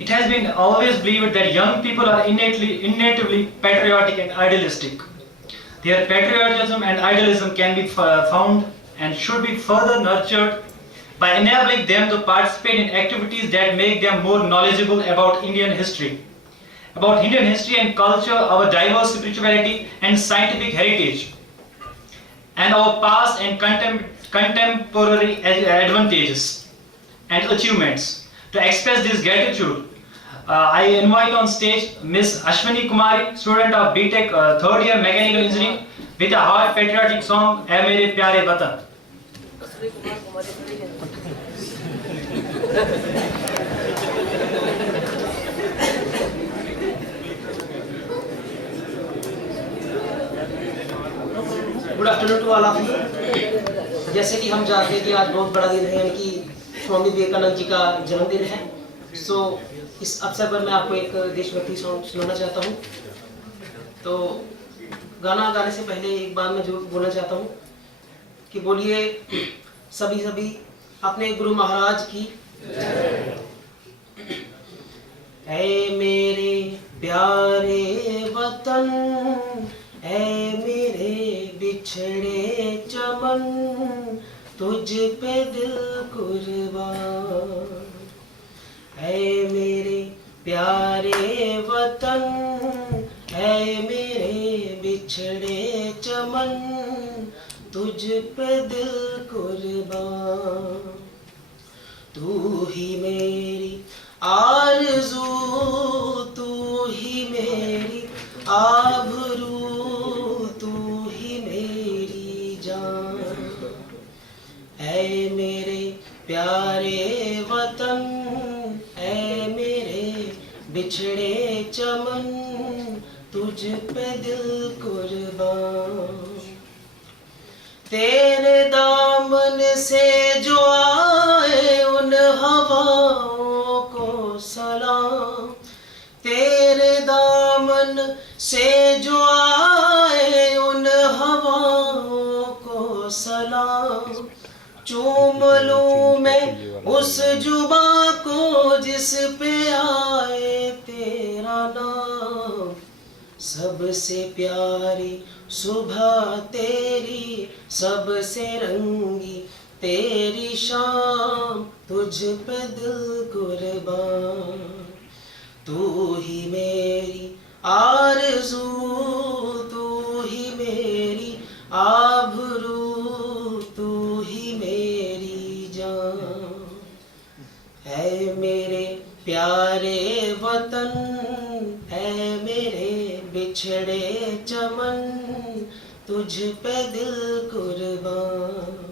It has been always believed that young people are innately patriotic and idealistic. Their patriotism and idealism can be found and should be further nurtured by enabling them to participate in activities that make them more knowledgeable about Indian history and culture, our diverse spirituality and scientific heritage, and our past and contemporary advantages and achievements. To express this gratitude, I invite on stage Ms. Ashwini Kumari, student of BTech third year Mechanical Engineering, with a heart patriotic song, "Ae Mere Pyare Watan." Good afternoon to all of you. जैसे कि हम जानते हैं कि आज बहुत बड़ा दिन है, यानी कि स्वामी विवेकानंद जी का जन्मदिन है। सो इस अवसर पर मैं आपको एक देशभक्ति सॉन्ग सुनाना चाहता हूँ। तो गाना गाने से पहले एक बात मैं जो बोलना चाहता हूँ कि बोलिए सभी अपने गुरु महाराज की। ऐ मेरे प्यारे वतन, ऐ मेरे बिछड़े चमन, तुझ पे दिल कुर्बान। ऐ मेरे प्यारे वतन, ऐ मेरे बिछड़े चमन, तुझ पे दिल कुर्बान। तू ही मेरी आरज़ू, तू ही मेरी आभरू, तू ही मेरी जान। ऐ मेरे प्यारे वतन, ऐ मेरे बिछड़े चमन, तुझ पे दिल कुर्बान। तेरे दामन से जो आए उन हवाओं को सलाम, तेरे दामन से जो आए उन हवाओं को सलाम। चूम लूं मैं उस जुबां को जिस पे आए तेरा नाम। सबसे प्यारी सुबह तेरी, सबसे रंगी तेरी शाम, तुझ पे दिल कुर्बान। तू ही मेरी आरज़ू, तू ही मेरी आभरू, तू ही मेरी जान। है मेरे प्यारे वतन, है मेरे बिछड़े चमन, तुझ पे दिल कुर्बान।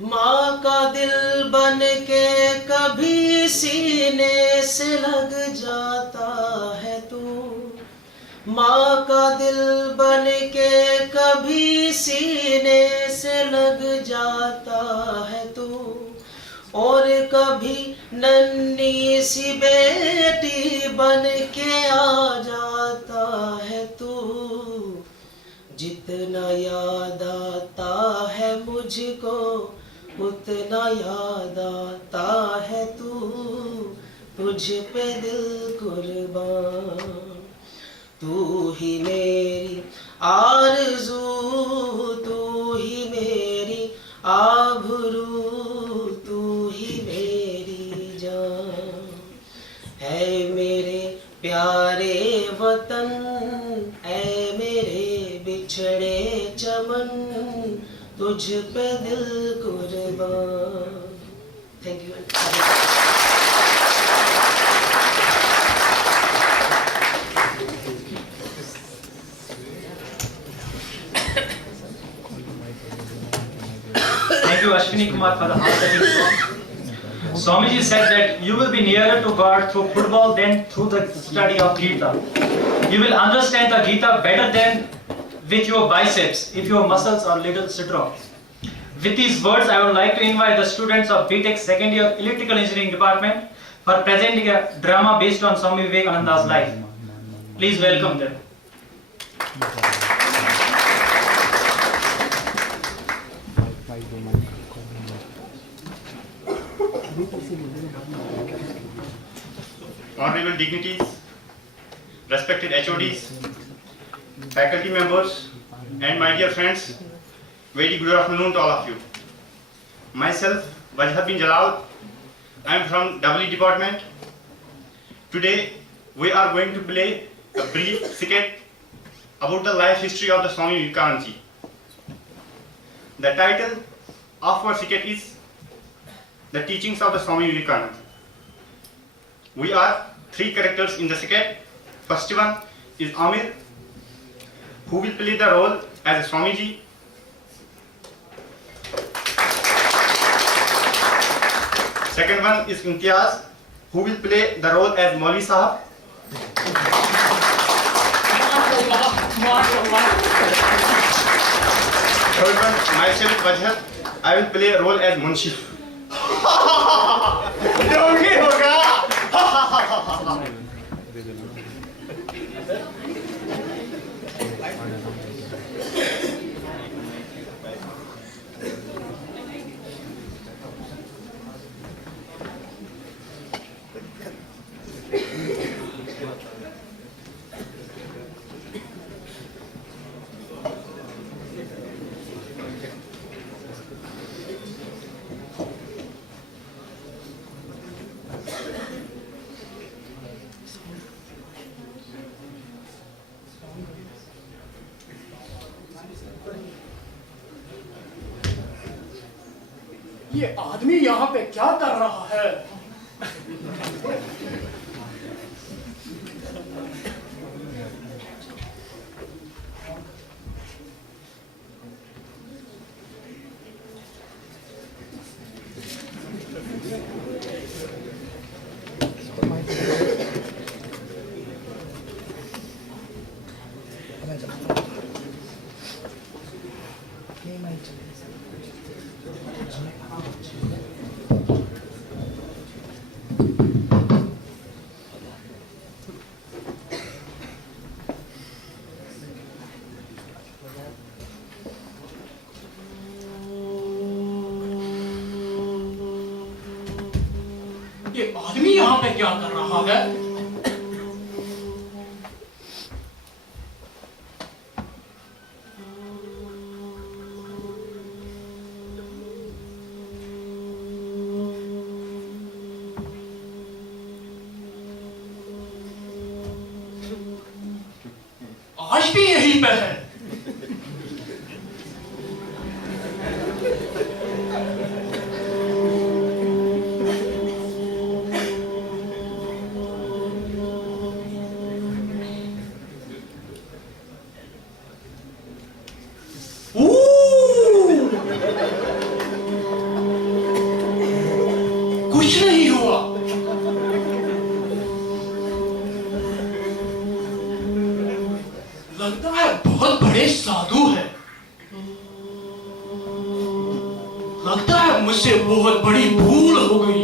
माँ का दिल बन के कभी सीने से लग जाता है तू, माँ का दिल बन के कभी सीने से लग जाता है तू। और कभी नन्ही सी बेटी बन के आ जाता है तू। जितना याद आता है मुझको, उतना याद आता है तू, तुझ पे दिल कुर्बान। तू ही मेरी आरज़ू, तू ही मेरी आभरू, तू ही मेरी जान। है मेरे प्यारे वतन, ऐ मेरे बिछड़े चमन, तुझ पे दिल कुर्बान। Thank you. Thank you, Ashwini Kumar, for the heart-touching song. Swamiji said that you will be nearer to God through football than through the study of Gita. You will understand the Gita better than with your biceps if your muscles are little strong. With these words, I would like to invite the students of BTech second year Electrical Engineering Department for presenting a drama based on Swami Vivekananda's life. Please welcome them. honorable dignities, respected HODs, faculty members, and my dear friends, very good afternoon to all of you. Myself, Wajhat bin Jalal, I am from WE department. Today, we are going to play a brief skit about the life history of the Swami Vivekananda ji. The title of our skit is The Teachings of the Swami Vivekananda. We are three characters in the skit. First one is Amir, who will play the role as a Swamiji. Second one is Imtiaz, who will play the role as Maulvi Sahab. Third one, myself, Wajhat, I will play a role as Munshi. डोंगी होगा। ये आदमी यहाँ पे क्या कर रहा है? ये आदमी यहाँ पे क्या कर रहा है? आज भी यहीं पे है। कुछ नहीं हुआ। लगता है बहुत बड़े साधु है। लगता है मुझसे बहुत बड़ी भूल हो गई।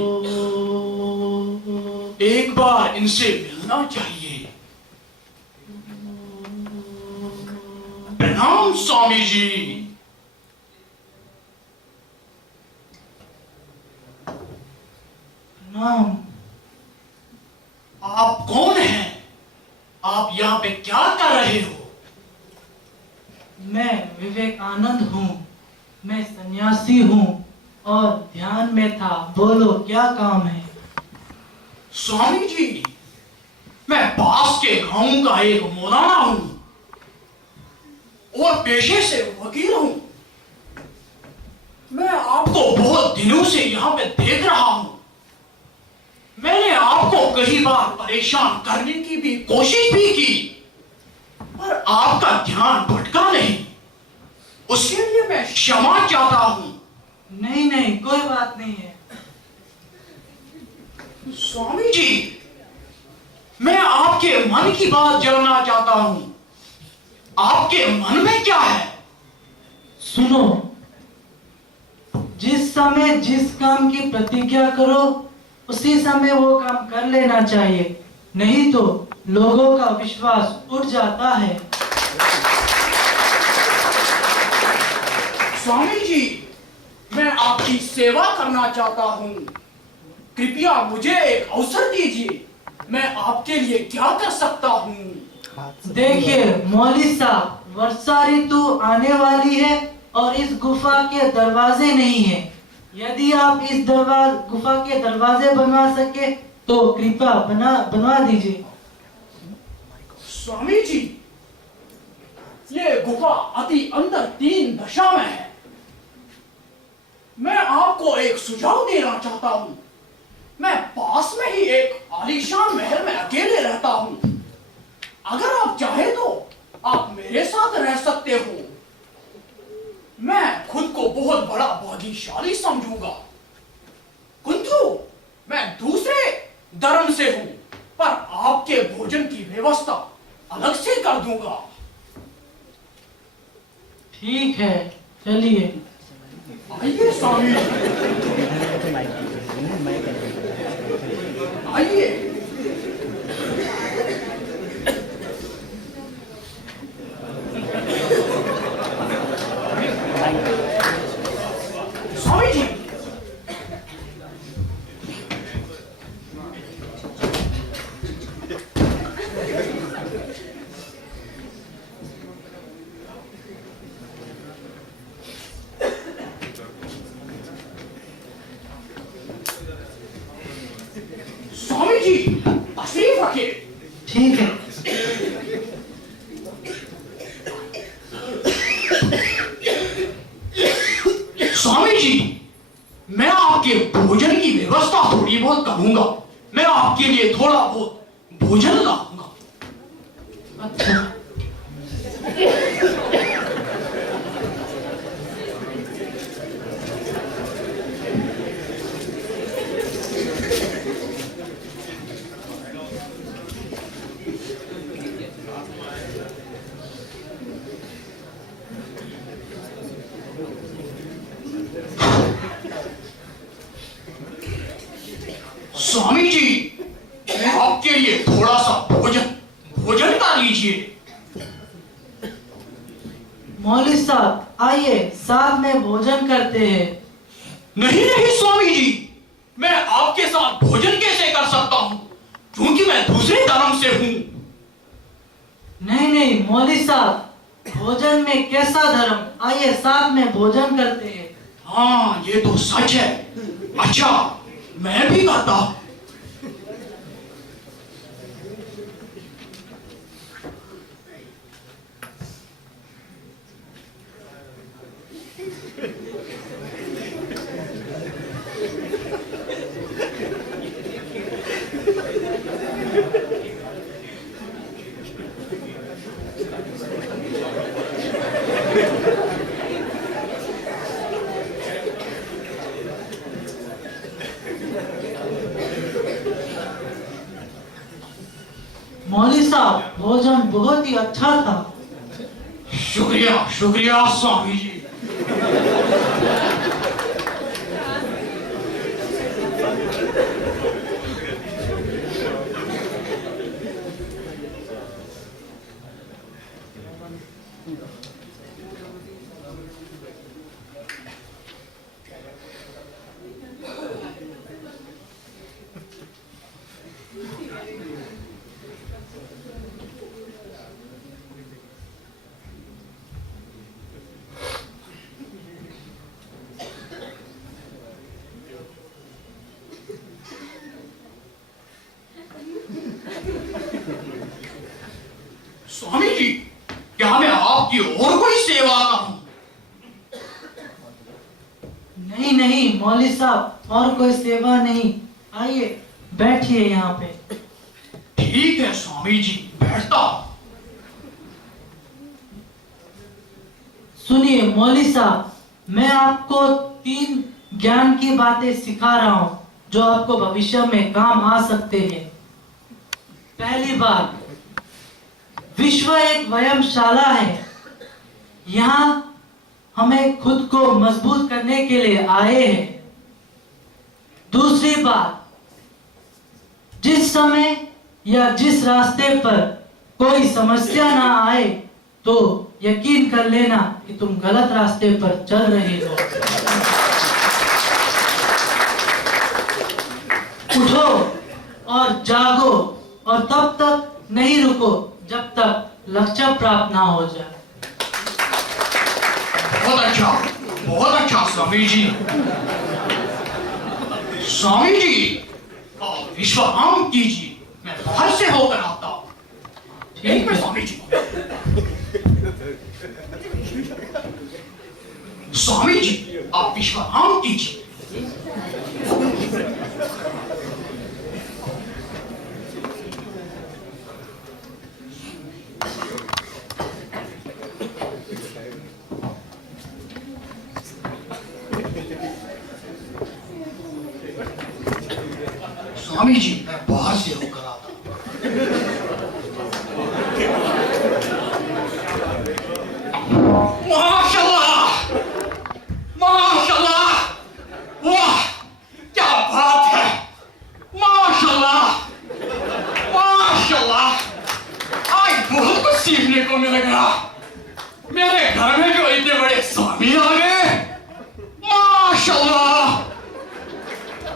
एक बार इनसे मिलना चाहिए। प्रणाम स्वामी जी। प्रणाम। आप कौन हैं? आप यहाँ पे क्या कर रहे हो? मैं विवेकानंद हूँ। मैं सन्यासी हूँ और ध्यान में था। बोलो क्या काम है? स्वामी जी, मैं पास के गांव का एक मौलाना हूँ और पेशे से वकील हूँ। मैं आपको बहुत दिनों से यहाँ पे देख रहा हूँ। मैंने आपको कई बार परेशान करने की भी कोशिश भी की, पर आपका ध्यान भटका नहीं। उसके लिए मैं क्षमा चाहता हूँ। नहीं नहीं, कोई बात नहीं है। स्वामी जी, मैं आपके मन की बात जानना चाहता हूँ। आपके मन में क्या है? सुनो, जिस समय जिस काम की प्रतिज्ञा करो उसी समय वो काम कर लेना चाहिए, नहीं तो लोगों का विश्वास उठ जाता है। स्वामी जी, मैं आपकी सेवा करना चाहता हूँ। कृपया मुझे एक अवसर दीजिए। मैं आपके लिए क्या कर सकता हूँ? देखिए मौलवी साहब, वर्षा ऋतु आने वाली है और इस गुफा के दरवाजे नहीं है। यदि आप इस गुफा के दरवाजे बनवा सके तो कृपया बनवा दीजिए। स्वामी जी, ये गुफा अति अंदर 3 दशा में है। मैं आपको एक सुझाव देना चाहता हूं। मैं पास में ही एक आलीशान महल में अकेले रहता हूं। अगर आप चाहे तो आप मेरे साथ रह सकते हो। मैं खुद को बहुत बड़ा भाग्यशाली समझूंगा, किंतु मैं दूसरे धर्म से हूं, पर आपके भोजन की व्यवस्था अलग से कर दूंगा। ठीक है, चलिए। आइए स्वामी, आइए। स्वामी जी, स्वामी जी तशरीफ रखिए। ठीक है। स्वामी जी, मैं आपके भोजन की व्यवस्था थोड़ी बहुत करूंगा। मैं आपके लिए थोड़ा बहुत भोजन लाऊंगा। अच्छा, स्वामी जी, मैं आपके लिए थोड़ा सा भोजन कर लीजिए। मौलवी साहब आइए, साथ में भोजन करते हैं। नहीं नहीं स्वामी जी, मैं आपके साथ भोजन कैसे कर सकता हूं, क्योंकि मैं दूसरे धर्म से हूं। नहीं नहीं मौलवी साहब, भोजन में कैसा धर्म, आइए साथ में भोजन करते हैं। हाँ, ये तो सच है। अच्छा, मैं भी करता हूं। मौलवी साहब, भोजन बहुत ही अच्छा था। शुक्रिया शुक्रिया स्वामी जी। स्वामी जी, क्या मैं आपकी और कोई सेवा करूं? नहीं नहीं मौलवी साहब, और कोई सेवा नहीं। आइए बैठिए यहाँ पे। ठीक है स्वामी जी, बैठता हूं। सुनिए मौलवी साहब, मैं आपको 3 ज्ञान की बातें सिखा रहा हूँ जो आपको भविष्य में काम आ सकते हैं। पहली बात, विश्व एक व्यायामशाला है। यहाँ हमें खुद को मजबूत करने के लिए आए हैं। दूसरी बात, जिस समय या जिस रास्ते पर कोई समस्या ना आए तो यकीन कर लेना कि तुम गलत रास्ते पर चल रहे हो। उठो और जागो। और तब तक नहीं रुको जब तक लक्ष्य प्राप्त ना हो जाए। बहुत अच्छा स्वामी जी। स्वामी जी, आप विश्राम कीजिए, मैं बाहर से होकर आता हूँ। ठीक है स्वामी जी। स्वामी जी, आप विश्राम कीजिए। स्वामी जी, मैं बाहर से होकर आता हूँ। माशाल्लाह, माशाल्लाह, वाह क्या बात है, माशाल्लाह, माशाल्लाह, आज बहुत कुछ सीखने को मिलेगा। मेरे घर में जो इतने बड़े स्वामी आ गए, माशाल्लाह,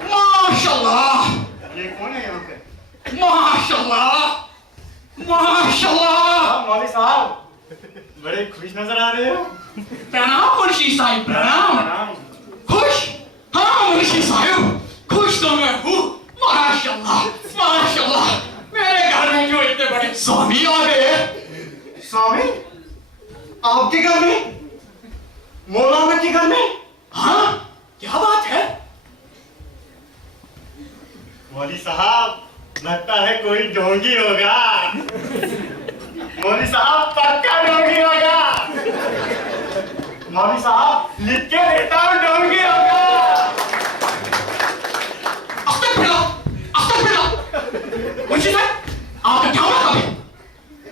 माशाल्लाह, ये कौन है यहाँ पे? माशाल्लाह, माशाल्लाह। मौलवी साहब, बड़े खुश नजर आ रहे हो। प्रणाम मुंशी साहिब, प्रणाम। खुश? हाँ मुंशी साहिब, खुश तो मैं हूँ। माशाल्लाह, माशाल्लाह, मेरे घर में जो इतने बड़े स्वामी आ गए। स्वामी, आपके घर में? मौलाना के घर में? हाँ, क्या बात है? मौलवी साहब, लगता है कोई ढोंगी होगा। मौलवी साहब, पक्का ढोंगी होगा। मौलवी साहब, लिख के देता हूँ, ढोंगी होगा। मुंशी साहब, आपका क्या मतलब है?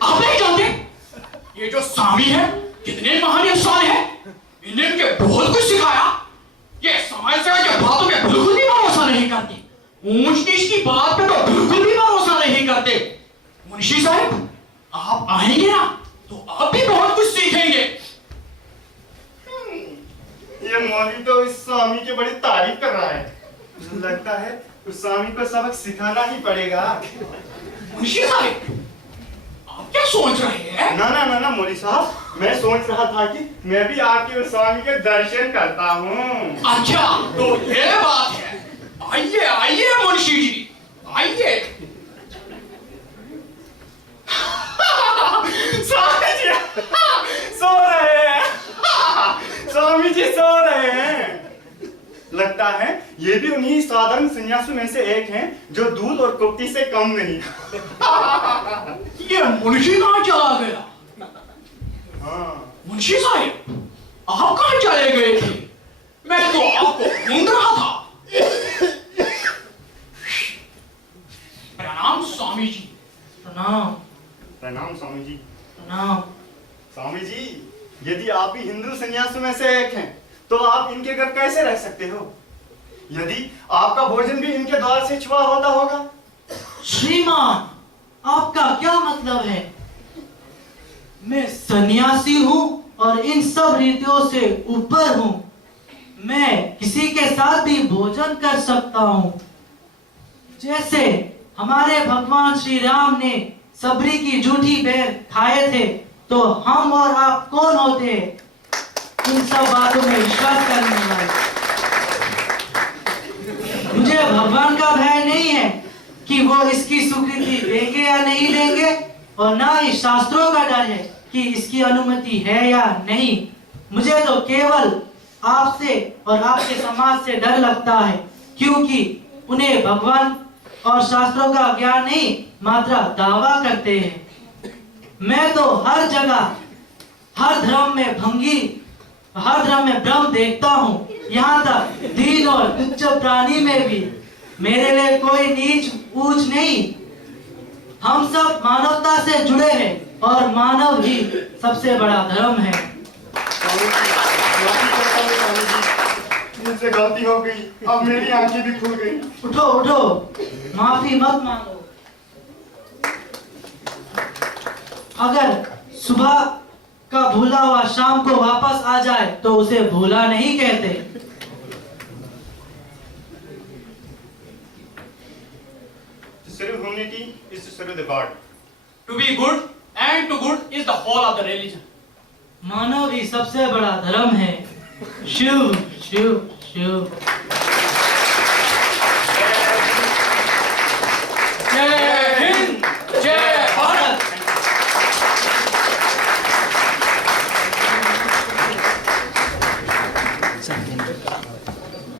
आप नहीं जानते ये जो स्वामी है कितने महान इंसान है। इन्हें मुझे बहुत कुछ सिखाया। ये समाज सेवा की बातों में बिल्कुल भी भरोसा नहीं करते। ऊंच नीच की बात पे तो बिल्कुल भी भरोसा नहीं करते। मुंशी साहब, आप आएंगे ना तो आप भी बहुत कुछ सीखेंगे। ये मौलवी तो इस स्वामी की बड़ी तारीफ कर रहा है। लगता है उस स्वामी को सबक सिखाना ही पड़ेगा। मुंशी साहब, आप क्या सोच रहे हैं? ना ना ना ना मौलवी साहब, मैं सोच रहा था कि मैं भी आके उस स्वामी के दर्शन करता हूँ। अच्छा, तो ये बात है। आइए आइए मुंशी जी, आइए। स्वामी जी सो रहे हैं। स्वामी जी सो रहे हैं। लगता है ये भी उन्हीं साधारण सन्यासियों में से एक हैं जो दूध और कुप्ती से कम नहीं। ये मुंशी कहाँ चला गया? हाँ। मुंशी साहब, आप कहाँ चले गए थे? मैं तो आपको ढूंढ रहा था। प्रणाम स्वामी जी। प्रणाम। प्रणाम स्वामी जी। प्रणाम। स्वामी जी, यदि आप ही हिंदू सन्यासियों में से एक हैं, तो आप इनके घर कैसे रह सकते हो? यदि आपका भोजन भी इनके द्वार से छुआ होता होगा। श्रीमान, आपका क्या मतलब है? मैं सन्यासी हूँ और इन सब रीतियों से ऊपर हूँ। मैं किसी के साथ भी भोजन कर सकता हूँ। जैसे हमारे भगवान श्री राम ने सबरी की झूठी बेर खाए थे, तो हम और आप कौन होते हैं इन सब बातों में विश्वास करने वाले? मुझे भगवान का भय नहीं है कि वो इसकी स्वीकृति देंगे या नहीं देंगे, और ना ही शास्त्रों का डर है कि इसकी अनुमति है या नहीं। मुझे तो केवल आपसे और आपके समाज से डर लगता है, क्योंकि उन्हें भगवान और शास्त्रों का ज्ञान नहीं, मात्र दावा करते हैं। मैं तो हर जगह, हर धर्म में भ्रम देखता हूँ। यहाँ तक दीन और तुच्छ प्राणी में भी मेरे लिए कोई नीच ऊंच नहीं। हम सब मानवता से जुड़े हैं और मानव ही सबसे बड़ा धर्म है। मुझसे गलती हो गई, अब मेरी आंखें भी खुल गई। उठो उठो, माफी मत मांगो। अगर सुबह का भूला हुआ शाम को वापस आ जाए तो उसे भूला नहीं कहते। serve humanity is to serve the God. To be good and to good is the whole of the religion. मानव ही सबसे बड़ा धर्म है। शिव शिव शिव।